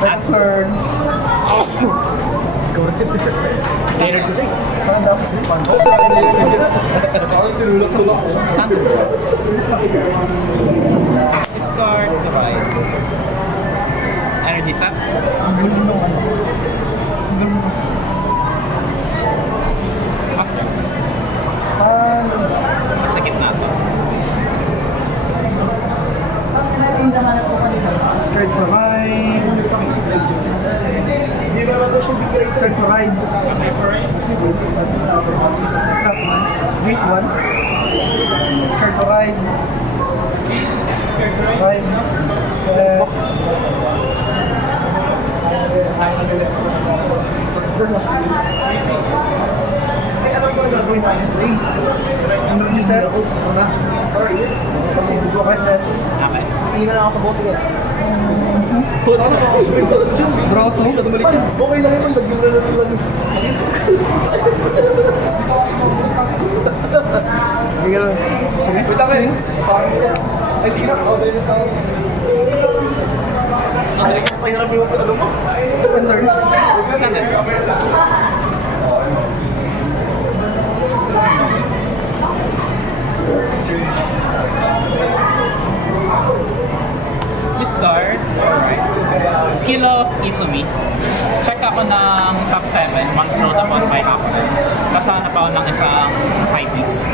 Second turn. Standard kasi. Stand up. Discard the right. Energy set. Master. Stand. Sa gitna to. Discard provide. Discard provide. That one. This one. Discard provide. Provide. Set. Ay, ano ko na gagawin natin? Ano i-set? Kasi reset. Okay. Iiwan ako sa bote yan. Bro, ito siya dumalikin. Okay lang yun, lagyan na lang lang. Sige lang. Sige. Wait lang eh. Ay, sige lang. Pahirap yung ano mo. Enter. Saan? Discard. Alright. Skill of Izumi. Check ako ng top 7 once rolled upon by opponent. Kasana pa ako ng isang high piece.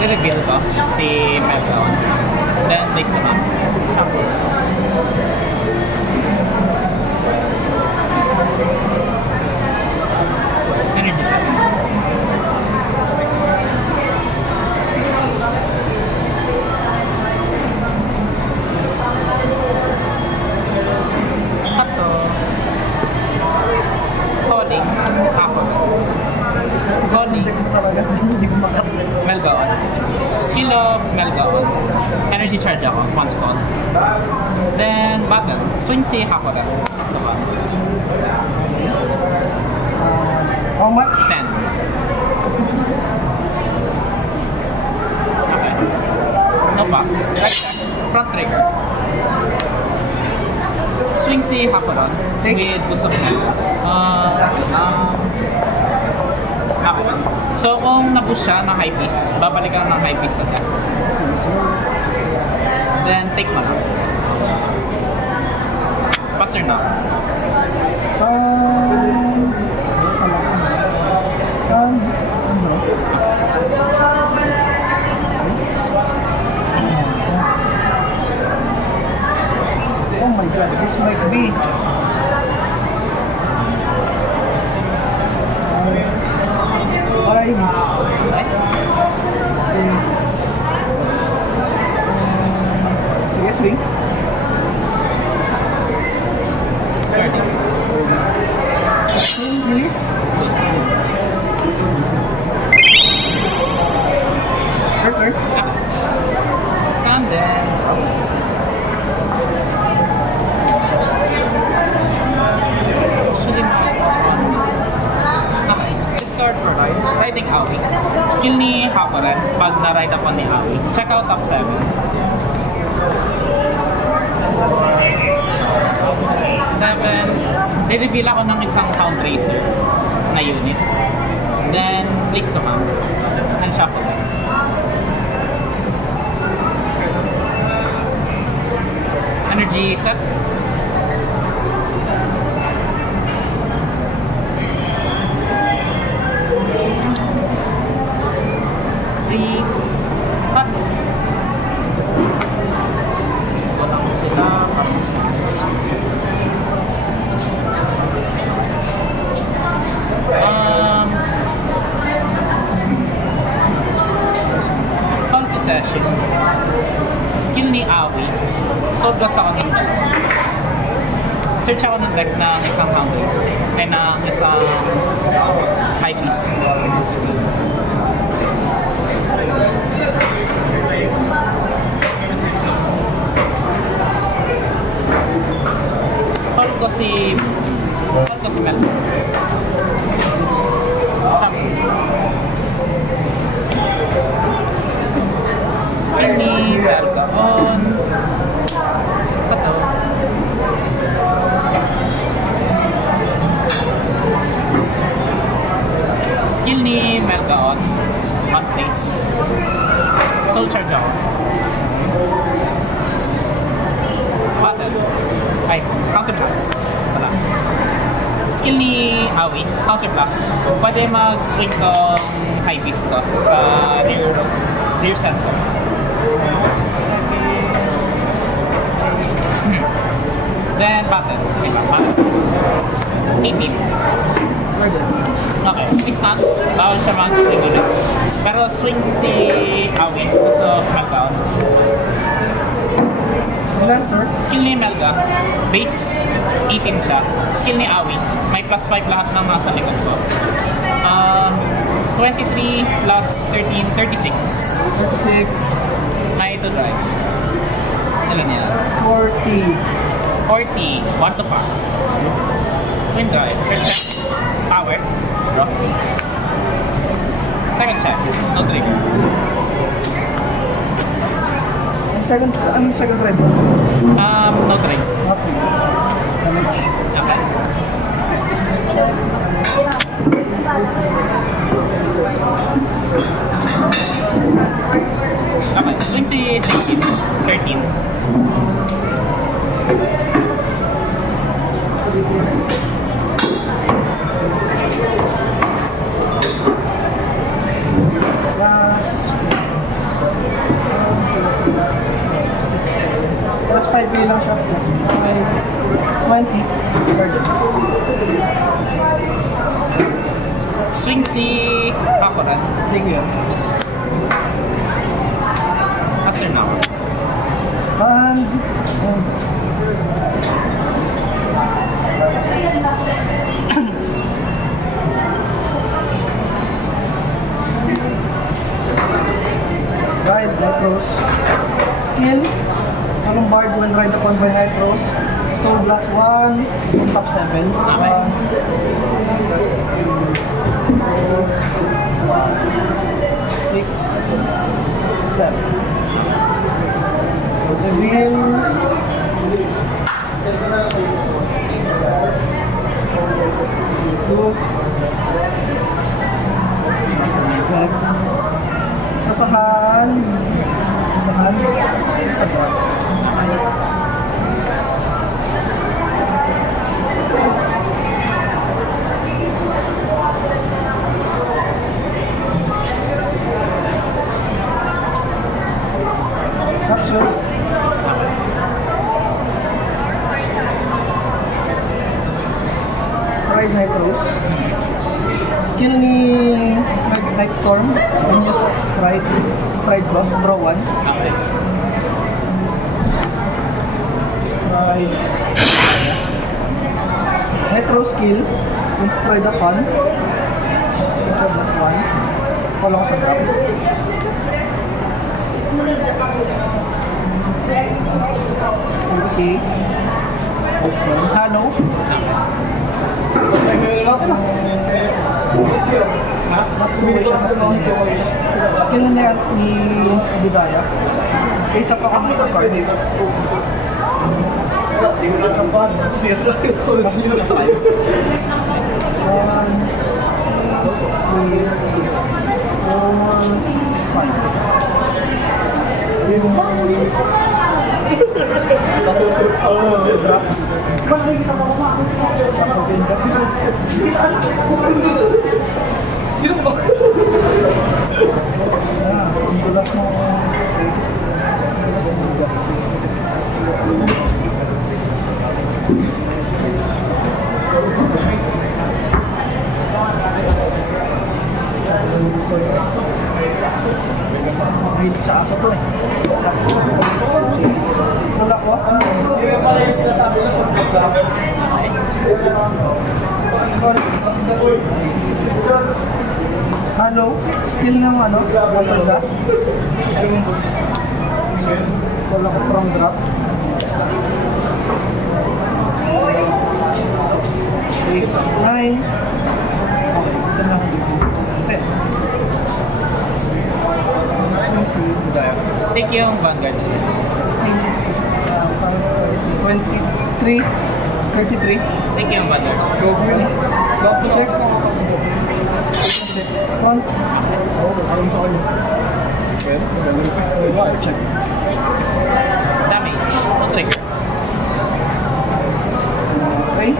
I-reveal ko si Meltdown. Then place naman. Energy set. Calling. Ako. Calling. Melgaon. Skill of Melgaon. Energy charge ako. Once call. Then, battle. Swing si Hakoda. So, How much? 10. Okay. No pass. Right side. Front trigger. Swing si Hakoda with boost of health. Okay. So, kung na-push siya ng high piece, babalikan ng high piece agad. Then, take mo lang. Faster na. Stand. Oh my god, this might be. Five. 6. Sige, swing. 30. Swing, release. Turn. Stand then. Okay. Discard for ride. Riding Aoi. Skill ni Hakoren pag na-ride ako ni Aoi. Check out top 7. 7. Re-reveal ako ng isang Hound Racer na unit. Then, place to count. And shuffle them. Energy set. Walang sila. Pulse session. Skill ni Aoi. Sobra sa kanyang dalawa. Search ako ng deck ng isang Hound ay ng isang high piece. Call ko si Mel. Skill ni Melgaon. Soul charge ako. Battle. Ay, counter blast. Wala. Skill ni Aoi, counter blast. Pwede mag-swing tong high beast ko sa rear center. Then battle. Wait lang, battle blast. 18. Okay, stun. Bawal siya mag-swing ulit. Pero swing si Aoi. So, mag-down. Skill ni Melga, base 18 siya. Skill ni Aoi, may plus 5 lahat ng nasa likod ko. 23 plus 13, 36. 36. May 2 drives. Ilan yan? 40. 40, 1 to pass. Twin drive, first check. Power, draw. Second check, no trigger. Second trade? No trigger. Okay. Damage. Okay. Okay, swing si Seikid. 13. Plus 5 lang siya. Plus 5. 20. Burden. Swing si Hakuran. Take yun. Master now. Stand. Ride, Nitros. Skill. Anong bard when ride upon by Nitros? Soul Blast 1, top 7. 1, 6, 7. Reveal. Two. Sasahan. Sasahan. Capture. Stride Nitros. Skill ni Night Storm. When you use Stride plus, draw 1. Okay. Stride. Nitro skill. When stride upon. Nitro plus 1. Call ako sa drop. Okay. Halo. Mas buhay siya sa skill niya. Skill niya ni Budaya. Kaysa pa kami sa card. Sino ba? Ang dulas mo. Mahilig sa aso to eh. Wala ko. Hindi ka pala yung sinasabi na Halo, skill ng water gas. Wala ko from drop. 8, 9. Okay, ito na. 10. Si Budaya. Take yung Vanguard swing. 23. 33. Take yung Vanguard swing. Go green. Go to check. Front. Oh, alam sa kanya. Check. Damage. No trigger. Okay.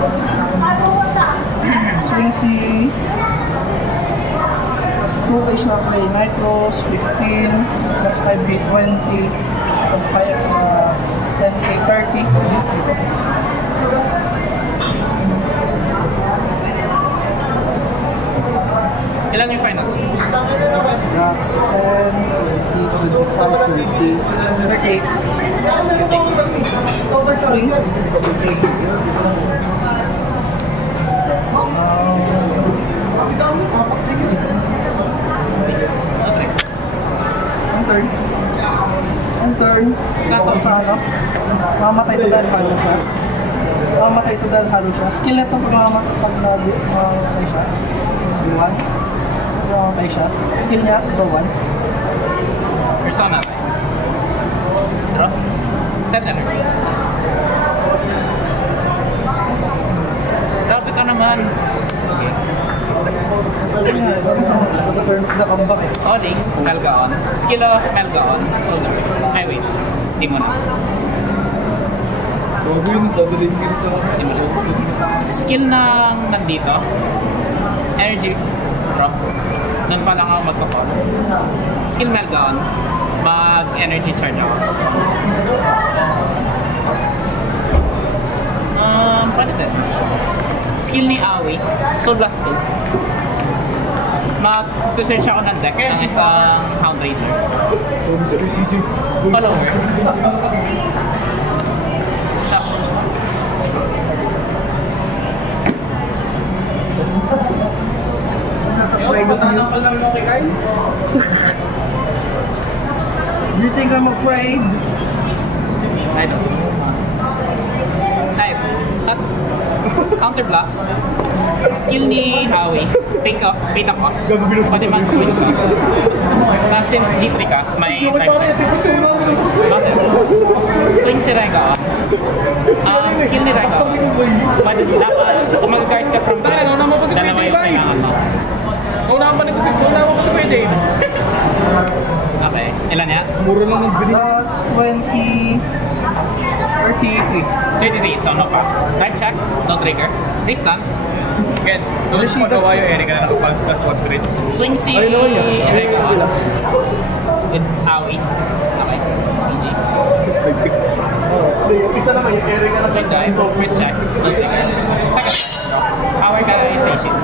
Swing C. Screw case na play. Nitros, 15. Plus 5K, 20. Plus 5, plus 10K, 30. Ilan yung finals? That's 10, 20, 25, 30, 38. Swing. No trigger. Ang turn. Ang turn. Stop sa ano. Mamatay to dahil halo siya. Mamatay to dahil halo siya. Skill na ito pag mamatay siya. D1. So, mamatay siya. Skill niya, draw 1. Persona. Draw. Set energy. Grabe ka naman. Okay. Turn the comeback eh. Calling, Melgaon. Skill of Melgaon. Soldier. Ay, wait. Di mo na. Di mo na. Skill ng nandito. Energy. Drop. Doon pa lang ako magkakot. Skill Melgaon. Mag-energy charge ako. Paano din? Skill ni Aoi. Soul Blast 2. Mag-search ako ng deck ng isang Hound Racer. Follower. Shock. Do you think I'm afraid? I don't know. Type. Cut. Counter Blast. Skill ni Aoi. Pay the cost. Pwede man swing ka. Na since G3 ka, may life cycle. Counter. Swing si Renga. Skill ni Renga. Pwede kung mag-guard ka from there, dalawa yung kailangan mo. Kaunahan pa nito si Kaunahan ko sa pwede. Okay. Ilan yan? Mura lang ng bilis. That's 20, 33. 33, so no pass. Life check, no trigger. Restun. Again, so nung magawa yung Erika na nakapal plus 1 crit. Swing si Erika with Aoi. Okay. PG. Plus 5 kick. Isa naman yung Erika na First dive, first check, no trigger. Second, power canalization.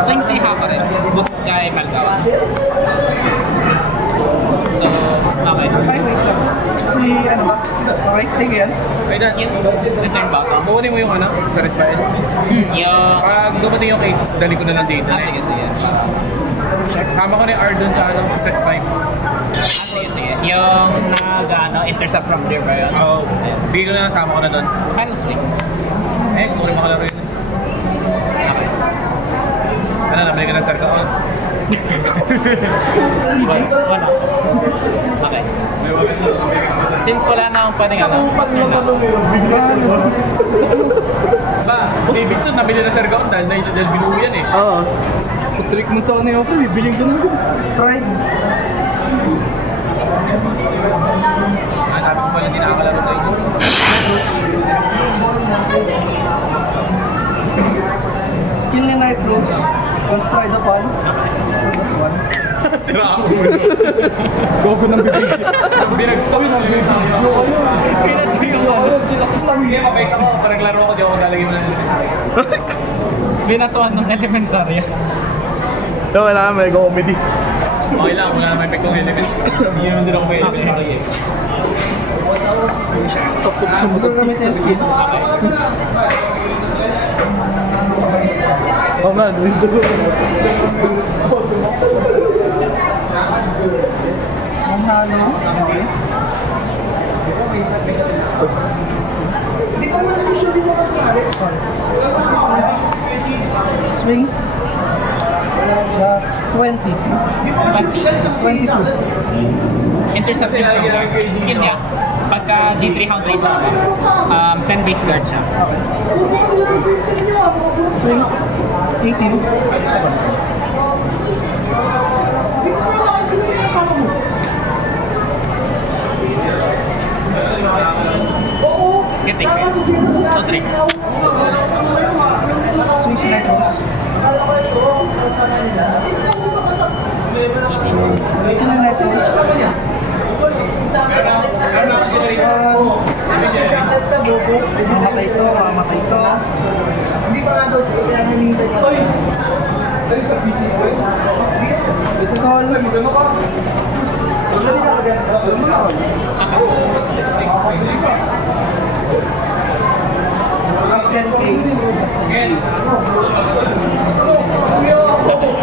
Swing si Haka rin. Boost kay Malgawa. So, okay. Ay, wait lang. Si, ano ba? Okay, take yan. Wait na. Skill, return bottom. Kukunin mo yung ano, sa respire. Yung... Pag dumating yung case, dali ko na lang dito. sige, sige. Sama ko na yung R dun sa ano, set time. Sige, sige. Yung intercept from clear ba yun? Oo. Bigyan ko na, sama ko na dun. Final swing. Gusto ko rin makalaro yun. Okay. Ano, nabili ka ng Sarkaon. Wala. Okay. Since wala na akong pwedeng master na. Ba, David Son, nabili na Sarkaon dahil binuo yan eh. Oo. Trick mo sa kanina ako, bibiling ko na. Stride. Sabi ko pala hindi nakakalaro sa inyo. Skill ni Nitros. Was stride upon. Plus 1. Sira ako mo. Gogo ng bibig. Binagsabi ng bibig. Pinatay yung ano. Hindi, mabait ako. Parang laro ako, di ako lalagay mo na. Binatuan ng elementarya. Ito, kailangan may comedy. Okay lang, wala naman epekto ng element. Hindi naman din ako may element. Sakop sa mga gamit yung skill. Oo nga, Ang halo. Okay. Swing. That's 20. 22. Intercepting from there. Skill niya. Pagka G3 Hound Racer ka, 10 base guard siya. Swing. 18. Skill na ito. Mamatay ito, mamatay ito. Hindi pa nga daw siya, kaya nanintay ka. Ano sa business ba? Call. Magano ka? Plus 10k. Plus 10k. Sa skill niya.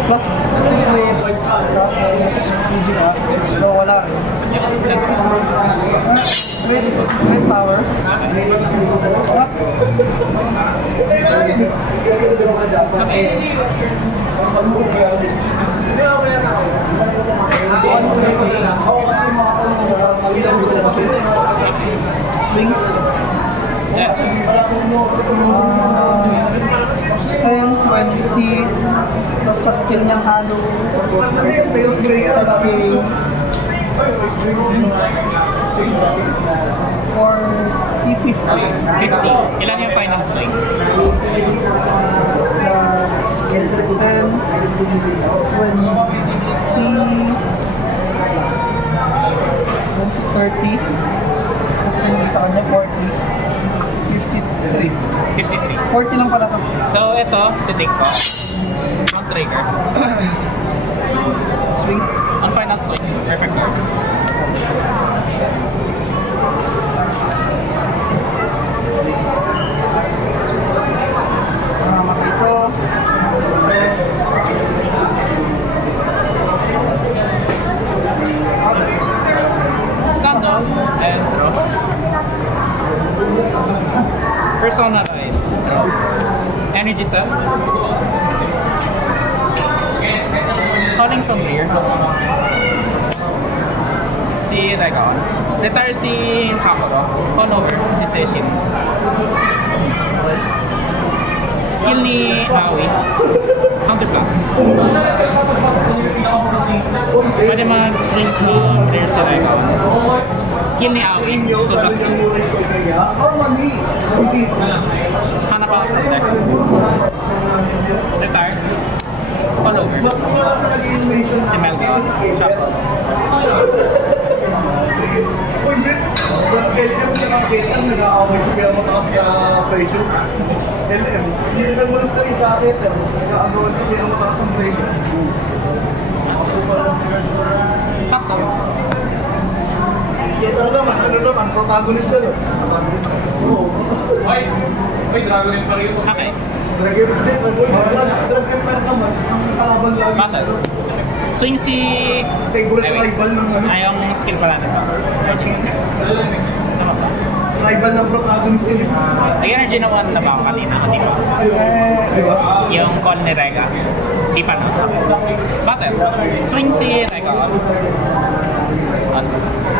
Plus 3 crits. Tapos PGA. So wala rin. Great power. What? Swing. Ayun, 150. Tapos sa skill niyang halo. 30k. Or T50. 50. Ilan yung final swing? 30. Tapos tingin sa kanya, 40. 53. 53. 40 lang pala ito. So, ito, titik ko. Ang trigger. Swing. Ang final swing. Perfect. Mamatay ito. Sando and draw. Persona ride. Draw. Energy cell. Calling from here. Si Regon. Retire si Hakuo. Call over si Seishin. Skill ni Aoi. Counter plus. Pwede mag-swing player si Regon. Skill ni Aoi. So plus hanap ako from deck. Retire. Call over. Si Melga. Shuffle. LM tsaka Ketan nag-aaway sa pinamataas na pressure. LM, hindi nag-malas na rin sa Ketan. Nag-aaway sa pinamataas ang pressure. Takto. Ketan naman, protagonist sila. Ay, Dragon Empire yun. Okay. Drag Empire naman, ang kalaban lagi. Battle. Swing si... Favorite rival ng ano. Ayong skill pala nito. Tama ba? Rival ng protagonist yun. Nag-energy na one na ba ako kanina? Hindi pa. Yung call ni Rega. Di pa na. Battle. Swing si Rega.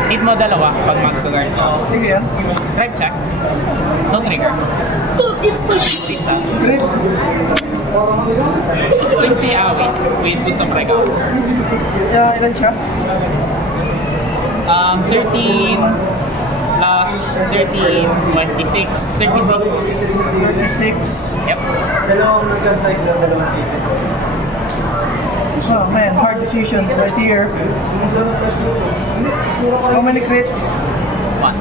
Need mo dalawa pag mag-guard. Sige yan. Drive check. No trigger. Pista. Great. Swing si Aoi with boost of Rega. Ilan siya? 13 plus 13, 26. 36. 36. Yep. Oh man, hard decisions right here. How many crits? 1.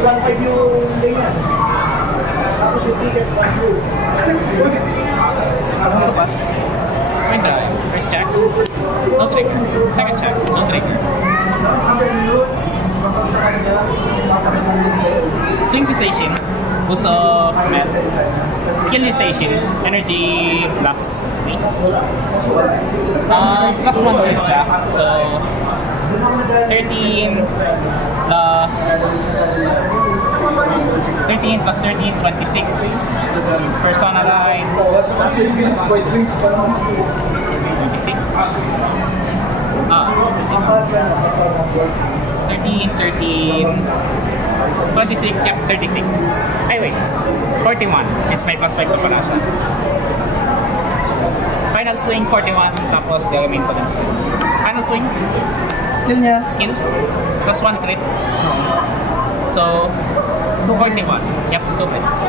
1-5 yung lane niya. Tapos yung ticket, 1-2. Ano to pass? Point drive. First check. No trigger. Second check. No trigger. Swing si Seishin. Boost of Met. Skill ni Seishin. Energy plus 3. Plus 1 with check. So, 13 plus 13 plus 13, 26. Persona line. White rings pa naman. 26. 13, 13, 26, yeah, 36. Ay, wait. 41, since may plus 5 pa pala siya. Final swing, 41, tapos gagawin ko din sa final swing, Skill niya. skill, plus 1 crit. So, 241. Yep, 2 minutes.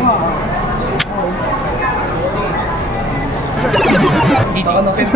Wow. GG. ano, Ken.